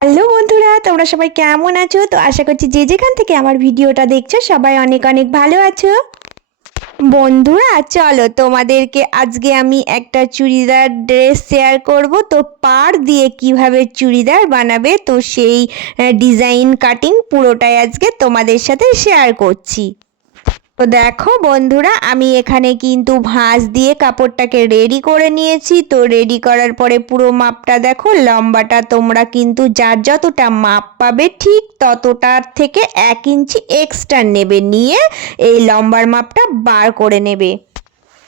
Hello বন্ধুরা, তোমরা সবাই কেমন আছো? তো আশা করছি যে যেখান থেকে আমার ভিডিওটা দেখছো সবাই অনেক অনেক ভালো আছো। বন্ধুরা চলো তোমাদেরকে আজকে আমি একটা চুড়িদার ড্রেস শেয়ার করব। তো পাড় দিয়ে কিভাবে চুড়িদার বানাবে, তো সেই ডিজাইন কাটিং পুরোটাই আজকে তোমাদের সাথে শেয়ার করছি। তো দেখো বন্ধুরা, আমি এখানে কিন্তু ভাঁজ দিয়ে কাপড়টাকে রেডি করে নিয়েছি। তো রেডি করার পরে পুরো মাপটা দেখো, লম্বাটা তোমরা কিন্তু যার যতটা মাপ পাবে ঠিক ততটার থেকে 1 ইঞ্চি এক্সট্রা নেবে, নিয়ে এই লম্বার মাপটা বার করে নেবে।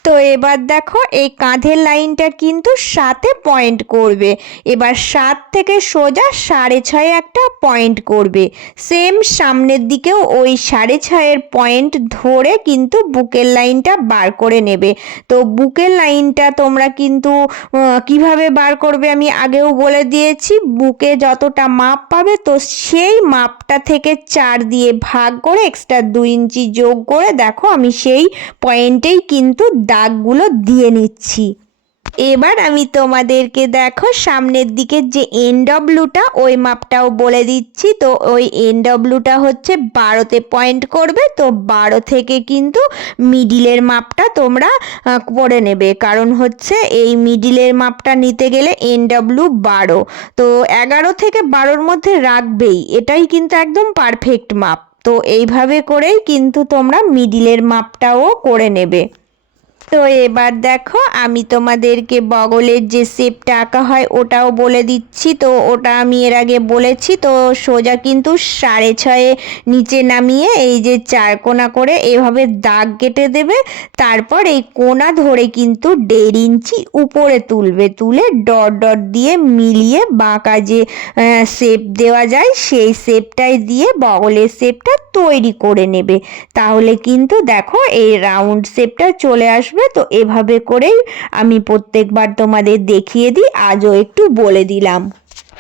তো এবার দেখো এই কাঁধের লাইনটা কিন্তু 7-এ পয়েন্ট করবে। এবার 7 থেকে সোজা 6.5 একটা পয়েন্ট করবে। সেম সামনের দিকেও ওই 6.5-এর পয়েন্ট ধরে কিন্তু বুকের লাইনটা বার করে নেবে। তো বুকের লাইনটা তোমরা কিন্তু কিভাবে বার করবে আমি আগেও বলে দিয়েছি। বুকে যতটা মাপ পাবে তো সেই মাপটা থেকে 4 দিয়ে ভাগ করে এক্সট্রা 2 ইঞ্চি যোগ করে দেখো আমি সেই পয়েন্টেই কিন্তু দাগগুলো দিয়ে নিচ্ছি। এবার আমি তোমাদেরকে দেখো সামনের দিকের যে এনডব্লিউটা ওই মাপটাও বলে দিচ্ছি। তো ওই এনডব্লিউটা হচ্ছে 12-তে পয়েন্ট করবে। তো 12 থেকে কিন্তু মিডিলের মাপটা তোমরা করে নেবে, কারণ হচ্ছে এই মিডিলের মাপটা নিতে গেলে এনডব্লিউ 12, তো 11 থেকে 12-র মধ্যে রাখবেই, এটাই কিন্তু একদম পারফেক্ট মাপ। তো এইভাবে করেই কিন্তু তোমরা মিডিলের মাপটাও করে নেবে। তো এবার দেখো আমি তোমাদেরকে বগলের যে শেপটা আঁকা হয় ওটাও বলে দিচ্ছি। তো ওটা আমি এর আগে বলেছি। তো সোজা কিন্তু 6.5 নিচে নামিয়ে এই যে 4 কোণা করে এভাবে দাগ কেটে দেবে। তারপর এই কোণা ধরে কিন্তু 1.5 ইঞ্চি উপরে তুলবে, তুলে ডট ডট দিয়ে মিলিয়ে বাঁকা যে শেপ দেওয়া যায় সেই শেপটাই দিয়ে বগলের শেপটা তৈরি করে নেবে। তাহলে কিন্তু দেখো এই রাউন্ড শেপটা চলে আসবে। তো এভাবে করেই আমি প্রত্যেকবার তোমাদের দেখিয়ে দিই, আজও একটু বলে দিলাম।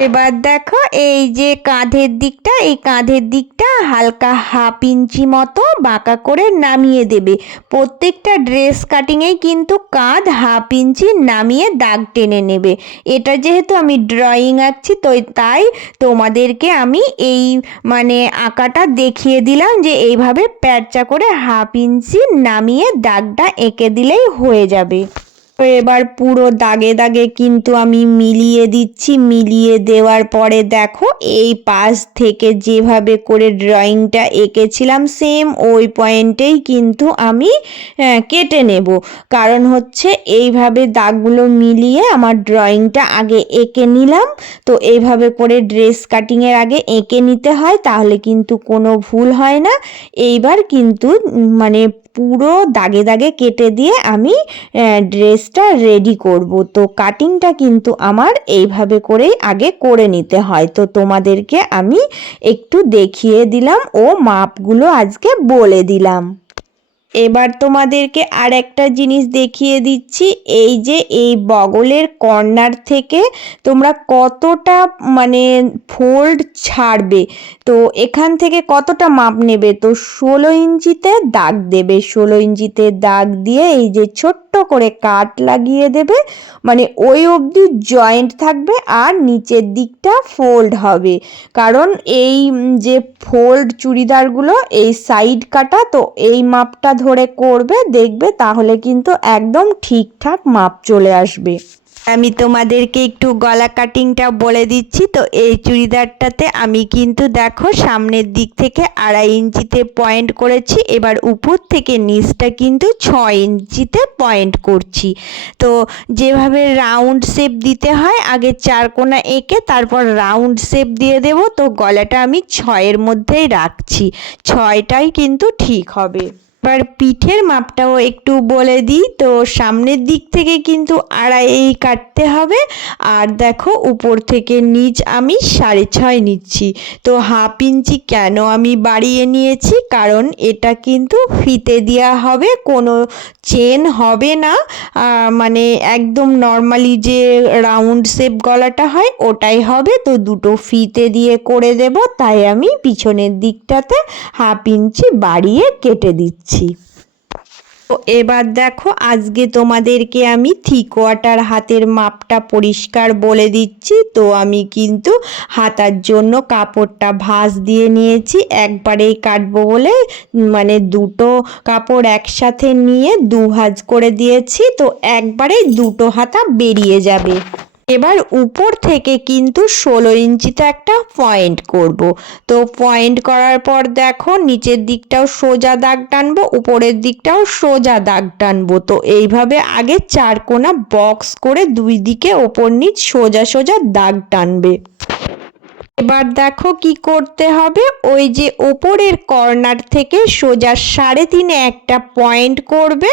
এবার দেখো এই যে কাঁধের দিকটা, এই কাঁধের দিকটা হালকা 1/2 ইঞ্চি মতো বাঁকা করে নামিয়ে দেবে। প্রত্যেকটা ড্রেস কাটিংয়েই কিন্তু কাঁধ 1/2 ইঞ্চি নামিয়ে দাগ টেনে নেবে। এটা যেহেতু আমি ড্রয়িং আঁকছি তো তাই তোমাদেরকে আমি এই আঁকাটা দেখিয়ে দিলাম যে এইভাবে প্যাঁচা করে 1/2 ইঞ্চি নামিয়ে দাগটা এঁকে দিলেই হয়ে যাবে। তো এবার পুরো দাগে দাগে কিন্তু আমি মিলিয়ে দিচ্ছি। মিলিয়ে দেওয়ার পরে দেখো এই পাশ থেকে যেভাবে করে ড্রয়িংটা এঁকেছিলাম সেম ওই পয়েন্টেই কিন্তু আমি কেটে নেব। কারণ হচ্ছে এইভাবে দাগগুলো মিলিয়ে আমার ড্রয়িংটা আগে এঁকে নিলাম। তো এইভাবে করে ড্রেস কাটিংয়ের আগে এঁকে নিতে হয়, তাহলে কিন্তু কোনো ভুল হয় না। এইবার কিন্তু পুরো দাগে দাগে কেটে দিয়ে আমি ড্রেসটা রেডি করব। তো কাটিংটা কিন্তু আমার এইভাবে করেই আগে করে নিতে হয়। তো তোমাদেরকে আমি একটু দেখিয়ে দিলাম ও মাপগুলো আজকে বলে দিলাম। এবার তোমাদেরকে আর একটা জিনিস দেখিয়ে দিচ্ছি। এই যে এই বগলের কর্নার থেকে তোমরা কতটা ফোল্ড ছাড়বে, তো এখান থেকে কতটা মাপ নেবে, তো 16 ইঞ্চিতে দাগ দেবে। 16 ইঞ্চিতে দাগ দিয়ে এই যে ছোট্ট করে কাট লাগিয়ে দেবে, ওই অবধি জয়েন্ট থাকবে আর নিচের দিকটা ফোল্ড হবে। কারণ এই যে ফোল্ড চুড়িদারগুলো এই সাইড কাটা, তো এই মাপটা ধরে করবে দেখবে, তাহলে কিন্তু একদম ঠিকঠাক মাপ চলে আসবে। আমি তোমাদেরকে একটু গলা কাটিংটা বলে দিচ্ছি। তো এই চুড়িদারটাতে আমি কিন্তু দেখো সামনের দিক থেকে 2.5 ইঞ্চিতে পয়েন্ট করেছি। এবার উপর থেকে নিচটা কিন্তু 6 ইঞ্চিতে পয়েন্ট করছি। তো যেভাবে রাউন্ড শেপ দিতে হয়, আগে 4 কোণা এঁকে তারপর রাউন্ড শেপ দিয়ে দেব। তো গলাটা আমি 6-এর মধ্যেই রাখছি, 6টাই কিন্তু ঠিক হবে। এবার পিঠের মাপটাও একটু বলে দিই। তো সামনের দিক থেকে কিন্তু 2.5 কাটতে হবে, আর দেখো উপর থেকে নিচ আমি 6.5 নিচ্ছি। তো 1/2 ইঞ্চি কেন আমি বাড়িয়ে নিয়েছি, কারণ এটা কিন্তু ফিতে দেওয়া হবে, কোনো চেন হবে না। একদম নর্মালি যে রাউন্ড শেপ গলাটা হয় ওটাই হবে। তো দুটো ফিতে দিয়ে করে দেব, তাই আমি পিছনের দিকটাতে 1/2 ইঞ্চি বাড়িয়ে কেটে দিচ্ছি। তো এবার দেখো আজকে তোমাদেরকে আমি 3/4 হাতের মাপটা পরিষ্কার বলে দিচ্ছি। তো আমি কিন্তু হাতার জন্য কাপড়টা ভাঁজ দিয়ে নিয়েছি, একবারেই কাটবো বলে মানে দুটো কাপড় একসাথে নিয়ে 2 ভাঁজ করে দিয়েছি। তো একবারেই দুটো হাতা বেরিয়ে যাবে। এবার উপর থেকে কিন্তু 16 ইঞ্চিতে একটা পয়েন্ট করব। তো পয়েন্ট করার পর দেখো নিচের দিকটাও সোজা দাগ টানবো, উপরের দিকটাও সোজা দাগ টানবো। তো এইভাবে আগে 4 কোণা বক্স করে দুই দিকে ওপর নিচ সোজা সোজা দাগ টানবে। এবার দেখো কি করতে হবে, ওই যে ওপরের কর্নার থেকে সোজা 3.5 একটা পয়েন্ট করবে,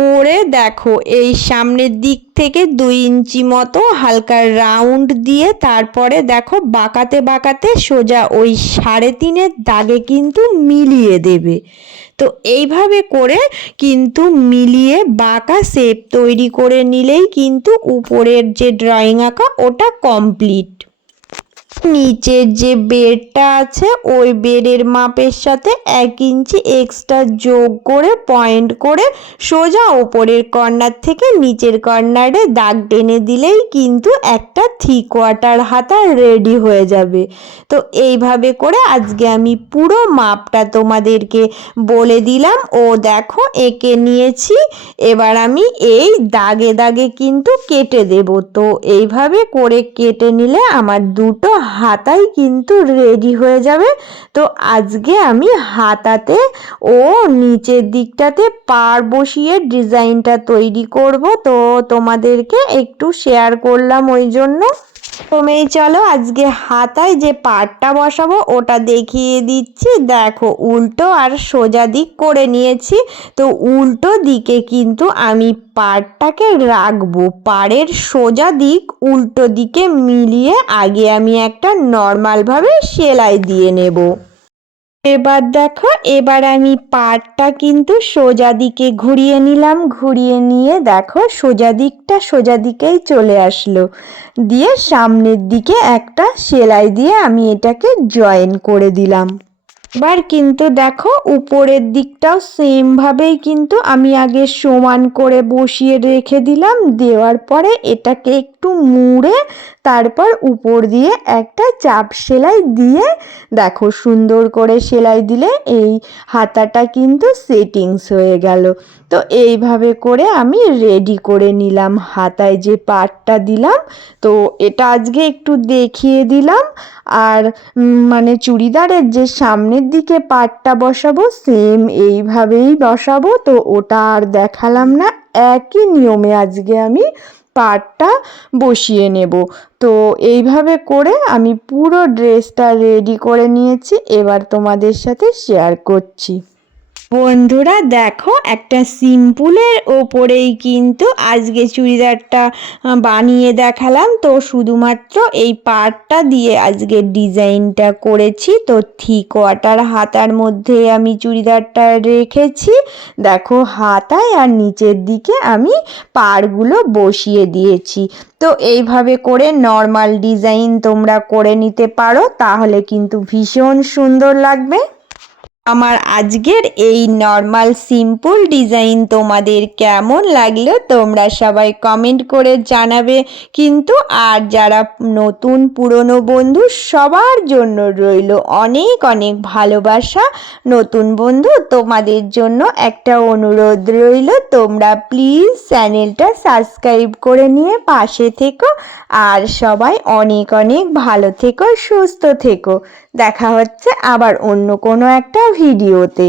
করে দেখো এই সামনের দিক থেকে 2 ইঞ্চি মতো হালকা রাউন্ড দিয়ে তারপরে দেখো বাঁকাতে বাঁকাতে সোজা ওই 3.5 দাগে কিন্তু মিলিয়ে দেবে। তো এইভাবে করে কিন্তু মিলিয়ে বাঁকা শেপ তৈরি করে নিলেই কিন্তু উপরের যে ড্রয়িং আঁকা ওটা কমপ্লিট। নিচের যে বেডটা আছে ওই বেডের মাপের সাথে 1 ইঞ্চি এক্সট্রা যোগ করে পয়েন্ট করে সোজা ওপরের কর্নার থেকে নিচের কর্নারে দাগ টেনে দিলেই কিন্তু একটা 3/4 হাতা রেডি হয়ে যাবে। তো এইভাবে করে আজকে আমি পুরো মাপটা তোমাদেরকে বলে দিলাম। ও দেখো এঁকে নিয়েছি, এবার আমি এই দাগে দাগে কিন্তু কেটে দেব। তো এইভাবে করে কেটে নিলে আমার দুটো হাতাই কিন্তু রেডি হয়ে যাবে। তো আজকে আমি হাতাতে ও নিচের দিকটাতে পাড় বসিয়ে ডিজাইনটা তৈরি করব। তো তোমাদেরকে একটু শেয়ার করলাম ওই জন্য। প্রথমেই চলো আজকে হাতায় যে পাড়টা বসাবো ওটা দেখিয়ে দিচ্ছি। দেখো উল্টো আর সোজা দিক করে নিয়েছি। তো উল্টো দিকে কিন্তু আমি পাড়টাকে রাখবো, পাড়ের সোজা দিক উল্টো দিকে মিলিয়ে আগে আমি একটা নর্মালভাবে সেলাই দিয়ে নেব। এবার দেখো এবার আমি পাড়টা কিন্তু সোজা দিকে ঘুরিয়ে নিলাম, ঘুরিয়ে নিয়ে দেখো সোজা দিকটা সোজা দিকেই চলে আসলো, দিয়ে সামনের দিকে একটা সেলাই দিয়ে আমি এটাকে জয়েন করে দিলাম। এবার কিন্তু দেখো উপরের দিকটাও সেম ভাবেই কিন্তু আমি আগে সমান করে বসিয়ে রেখে দিলাম, দেওয়ার পরে এটাকে একটু মুড়ে তারপর উপর দিয়ে একটা চাপ সেলাই দিয়ে দেখো সুন্দর করে সেলাই দিলে এই হাতাটা কিন্তু সেটিংস হয়ে গেল। তো এইভাবে করে আমি রেডি করে নিলাম হাতায় যে পার্টটা দিলাম। তো এটা আজকে একটু দেখিয়ে দিলাম। আর মানে চুড়িদারের যে সামনের দিকে পার্টটা বসাবো সেম এইভাবেই বসাবো। তো ওটা আর দেখালাম না, একই নিয়মে আজকে আমি পার্টটা বসিয়ে নেব। তো এইভাবে করে আমি পুরো ড্রেসটা রেডি করে নিয়েছি, এবার তোমাদের সাথে শেয়ার করছি। বন্ধুরা দেখো একটা সিম্পলের ওপরেই কিন্তু আজকে চুড়িদারটা বানিয়ে দেখালাম। তো শুধুমাত্র এই পাড়টা দিয়ে আজকে ডিজাইনটা করেছি। তো 3/4 হাতার মধ্যে আমি চুড়িদারটা রেখেছি। দেখো হাতায় আর নিচের দিকে আমি পাড়গুলো বসিয়ে দিয়েছি। তো এইভাবে করে নর্মাল ডিজাইন তোমরা করে নিতে পারো, তাহলে কিন্তু ভীষণ সুন্দর লাগবে। আমার আজকের এই নর্মাল সিম্পল ডিজাইন তোমাদের কেমন লাগলো তোমরা সবাই কমেন্ট করে জানাবে কিন্তু। আর যারা নতুন পুরনো বন্ধু সবার জন্য রইল অনেক অনেক ভালোবাসা। নতুন বন্ধু তোমাদের জন্য একটা অনুরোধ রইল, তোমরা প্লিজ চ্যানেলটা সাবস্ক্রাইব করে নিয়ে পাশে থেকো। আর সবাই অনেক অনেক ভালো থেকো, সুস্থ থেকো। দেখা হচ্ছে আবার অন্য কোনো একটা ভিডিওতে।